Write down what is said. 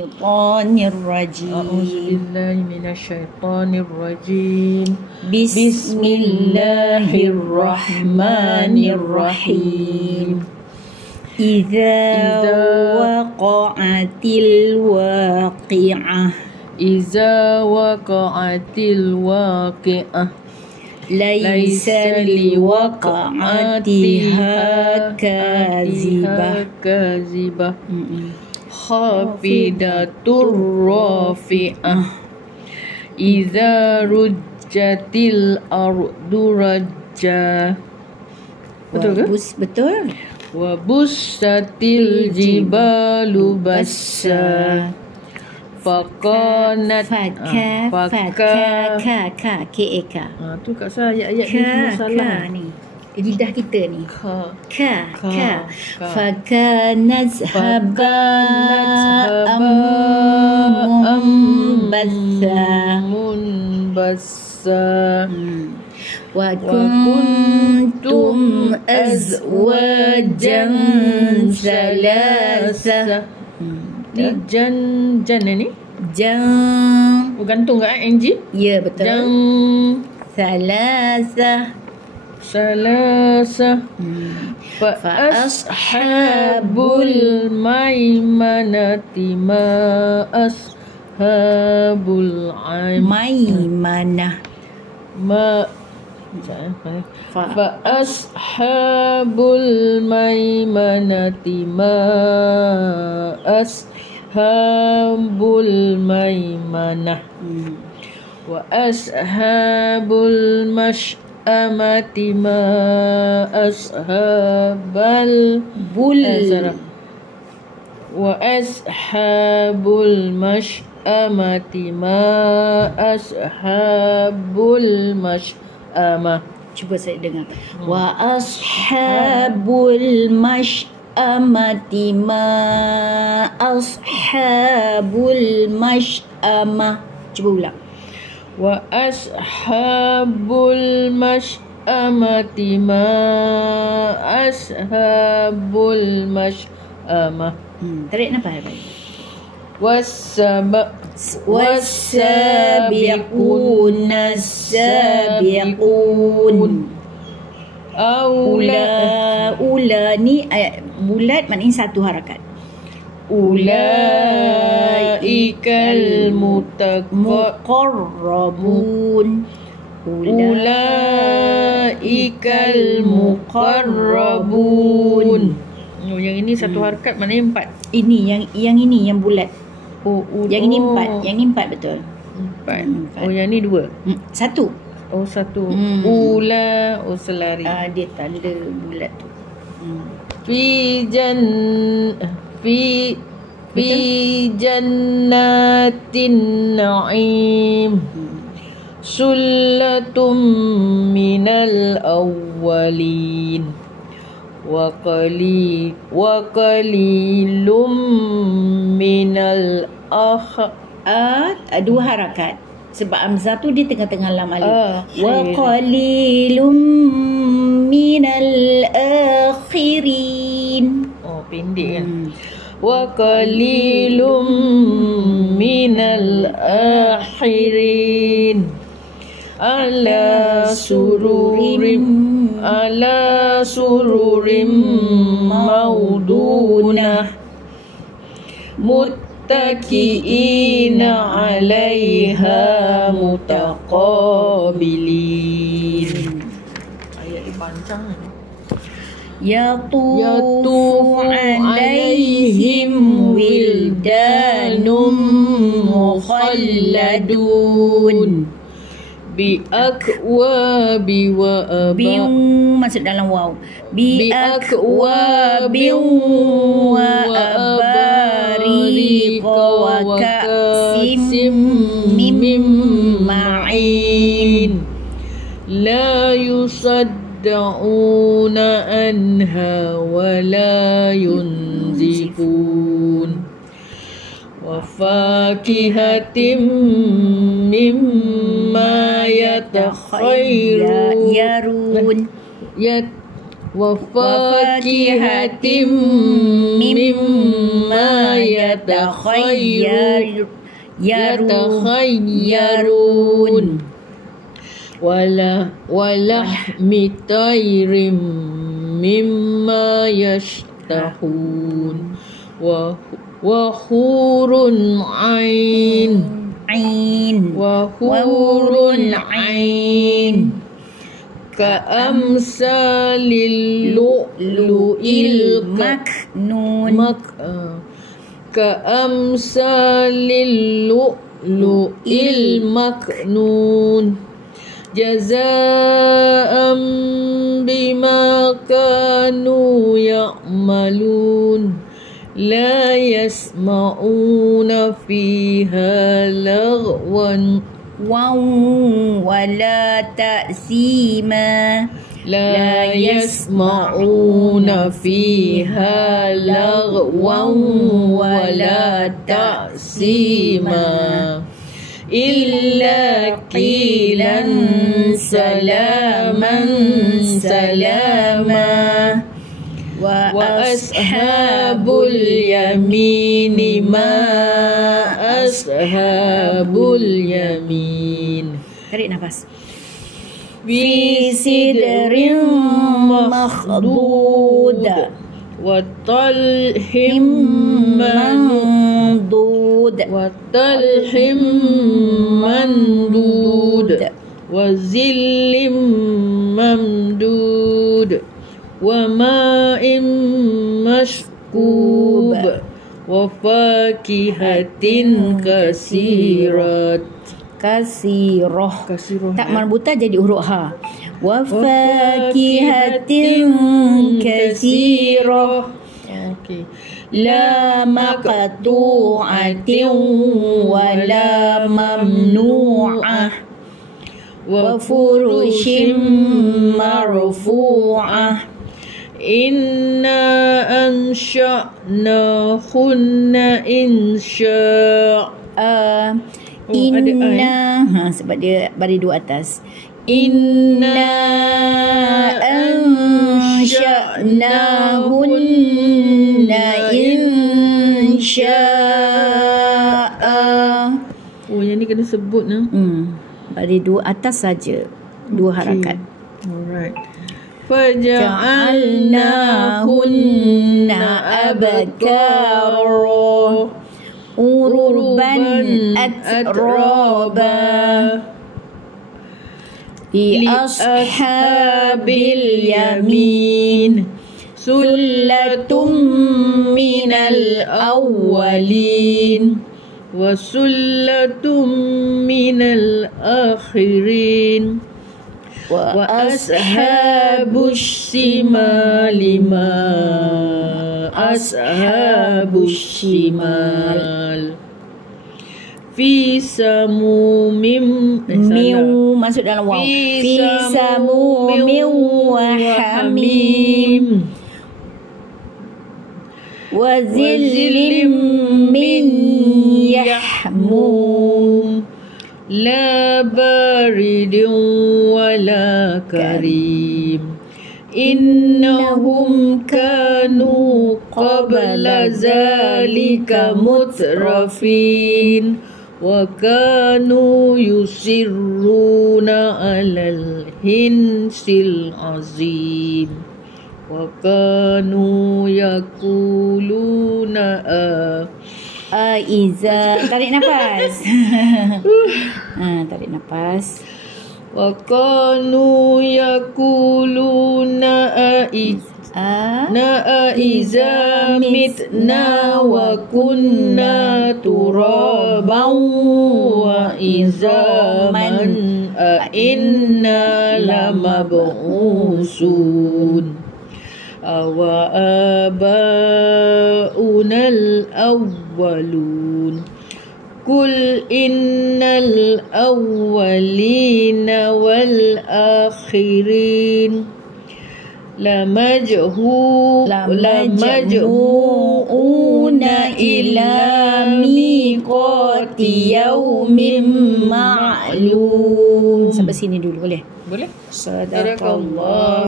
A'udzubillahiminasyaitonirrajim. Bismillahirrahmanirrahim. Iza waqa'atil waqi'ah. Iza waqa'atil waqi'ah. Laisa liwaqa'atiha kazibah. Khafidatur rafi'ah. Iza rujjatil ardu rajja. Betul ke? Betul. Wa bussatil jibalu bassa. Faqanat K-E-K. Tu kat saya ayat ni semua salah ni. Lidah kita ni. Ka. Fakanat haba'an munbassa. Wa kuntum azwajan salasa. Ni jan ni? Gantung ke NG? Ya, betul. Salasa. Fa ashabul maimanati ma ashabul maimanah. Fa ashabul maimanati ma ashabul maimanah. Wa ashabul amati ma ashabal wa ashabul mash'amati ma ashabul mash'amah. Cuba saya dengar. Wa ashabul mash'amati ma ashabul mash'amah. Cuba ulang. Wa ashabul mash'amati ma ashabul mash'amah. Tarik nafas baik. Wassabiquna sabiqun. Ula ni ayat bulat, maknanya satu harakat. Ulaikal muqarrabun. Ulaikal muqarrabun. Yang ini satu harakat, maknanya 4. Ini yang ini yang bulat. Yang ini 4. Yang ini 4 betul. 4. Yang ni 2. 1. 1. Selari. Dia tanda bulat tu. Fi jannatin na'im. Sullatum minal awwalin. Wa qalilum minal dua harakat. Sebab hamzah tu di tengah-tengah lam alif. Wa qalilum minal akhirin. Pendek kan? Wa qalilum minal akhirin. Ala sururim maudunah. Muttaki'ina 'alaiha mutaqabilin. Ayat ni panjang. Yatufu 'alaihim wildanum mukhalladun. Bi'akwabi wa biu masuk dalam waw. Bi'akwabi wa abariqa wa ka'sim min ma'in. La yusaddauna anha wa la yunzifun. Wa fakihatim mimma yatakhayrun. wa fakihatim mimma yatakhayyarun walahmi tayrim mimma yashtahun wa hurun ain ka'amsalil lu'lu'il maknun ka'amsalil lu'lu'il maknun jazaa'an bima kanu ya'malun la yasma'una fiha lagwan wala ta'sima la yasma'una fiha lagwan wala ta'sima illa qilan salaman salama wa ashabul yamini ma ashabul yamin. Tarik nafas. Fi sidrin makhdud wa talhim mandud wa zillim mamdud wa ma'im mashkub wa fakihatin kasirah. Tak marbuta jadi huruf ha. Wa fakihatin kasirah. Okey. La maqtu'atin wa la mamnu'ah wa furushin marfu'ah. Inna ansha'nahunna insya'a. Inna sebab dia bari dua atas. Inna ansha'nahunna insya'a. Oh, yang ni kena sebut nah. Bari dua atas saja, dua harakat. Alright. Faja'alnahunna abkara urban atraba li ashabil yamin sullatum minal awwalin wa sullatum minal akhirin wa ashabus shimali ma ashabus shimal fi samumim masuk dalam waw fi samumim wa hamim wa zillim min yahmum la baridin wala karim innahum kanu qabla zalika mutrafin wa kanu yusirruna alal hinsil azim wa kanu yakuluna Iza. Tarik nafas. Tarik nafas. Wa kanu yakuluna iza mitna wa kunna turaban wa izaman inna lamab'usun awa abaunal awwalun Kul innal awwalina wal akhirin lamajmu'una ila miqati yaumin ma'lum. Sampai sini dulu boleh? Boleh. Sadaqallah.